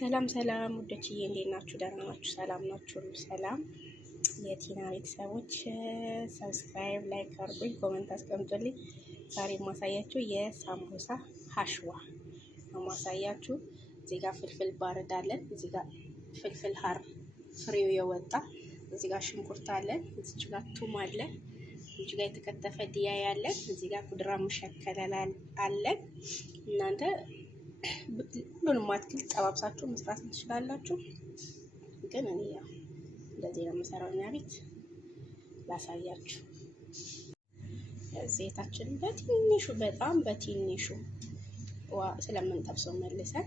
ሰላም ሰላም ውዶችዬ፣ እንዴት ናችሁ? ደህና ናችሁ? ሰላም ናችሁ? ሰላም የቲና ቤተሰቦች፣ ሰብስክራይብ፣ ላይክ አድርጉኝ፣ ኮሜንት አስቀምጡልኝ። ዛሬ የማሳያችሁ የሳምቡሳ ሀሽዋ ነው ማሳያችሁ። እዚህ ጋር ፍልፍል ባርድ አለን። እዚህ ጋር ፍልፍል ሀር ፍሬው የወጣ እዚህ ጋር ሽንኩርት አለን። እዚህ ጋር ቱም አለን። እዚህ ጋር የተከተፈ ዲያ ያለን። እዚህ ጋር ኩድራ ሙሸከለል አለን። እናንተ ሁሉንም አትክልት ጠባብሳችሁ መስራት ትችላላችሁ። ግን እኔ ያው እንደዚህ ነው የምሰራው። እኛ ቤት ላሳያችሁ። ዘይታችንን በትንሹ በጣም በትንሹ ስለምንጠብሰው መልሰን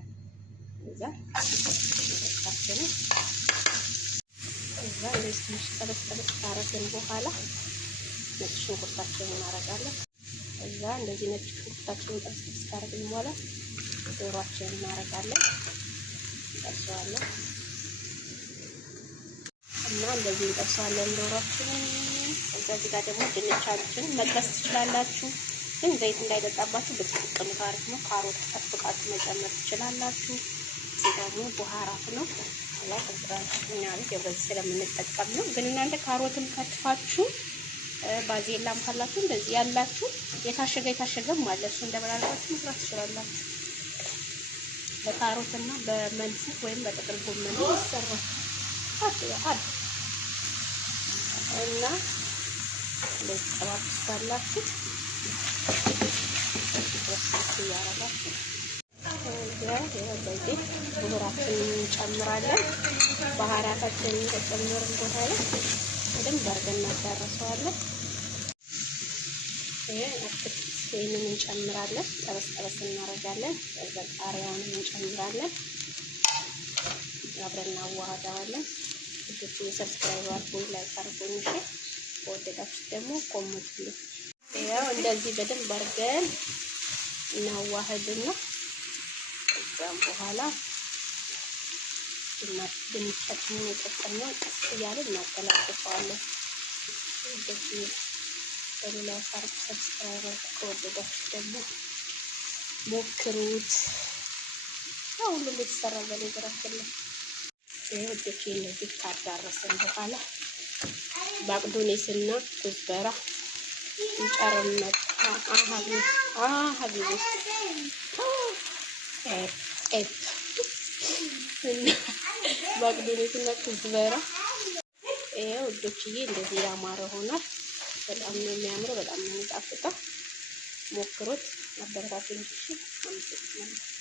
እዛ ዘይታችንን እዛ እንደዚህ ጠበስ ካረግን በኋላ ነጭ ሽንኩርታችንን እናረጋለን። እዛ እንደዚህ ነጭ ሽንኩርታችንን ጠብስ ካረግን በኋላ ዶሮአችንን እናረጋለን፣ እንጠብሰዋለን እና እንደዚህ እንጠብሰዋለን ዶሮአችንን። እዚህ ጋር ደግሞ ድንቻችንን መጥበስ ትችላላችሁ፣ ግን ዘይት እንዳይጠጣባችሁ ብትጥቅም ታሪክ ነው። ካሮት ጠብቃችሁ መጨመር ትችላላችሁ። እዚህ ደግሞ ቡሃራት ነው አላ ተጥራኛ ቤት በዚህ ስለምንጠቀም ነው። ግን እናንተ ካሮትም ከትፋችሁ ባዜላም ካላችሁ እንደዚህ ያላችሁ የታሸገም ማለት እሱ እንደበላላችሁ መስራት ትችላላችሁ። በካሮት እና በመልስ ወይም በጥቅል ጎመን ይሰራል። አጥያል እና እንደዚህ ተባብሳላችሁ ያረጋችሁ በዚህ ቡራችንን እንጨምራለን። ባህራታችንን ተጨምረን በኋላ በደንብ አድርገን እናዳርሰዋለን። ይሄንን እንጨምራለን። ጠበስ እናደርጋለን። ከዛ ቃሪያውን እንጨምራለን። አብረን እናዋሃዳለን። እሺ ሰብስክራይብ አድርጉ፣ ላይክ አድርጉ። እሺ ወደዳችሁ ደግሞ ኮሜንት። ያው እንደዚህ በደንብ አድርገን እናዋሃድና ከዛም በኋላ ድንቻችንን የቀቀልነው ቀስ እያለን እናገላብጠዋለን። እንደዚህ በሌላ ሳርክ ሰብስክራይብ ከወደዳችሁ ደግሞ ሞክሩት። ሁሉም የተሰራ በነገራችን ላይ ወደች እነዚህ ካዳረስን በኋላ ባቅዶኔስና ኩዝበራ እንጨርነት ሀቢቢ ባቅዶኔስና ኩዝበራ ወደችዬ እንደዚህ ያማረ ሆኗል። በጣም ነው የሚያምረው፣ በጣም ነው የሚጣፍጠው። ሞክሩት፣ አበረታቱኝ። እሺ አመሰግናለሁ።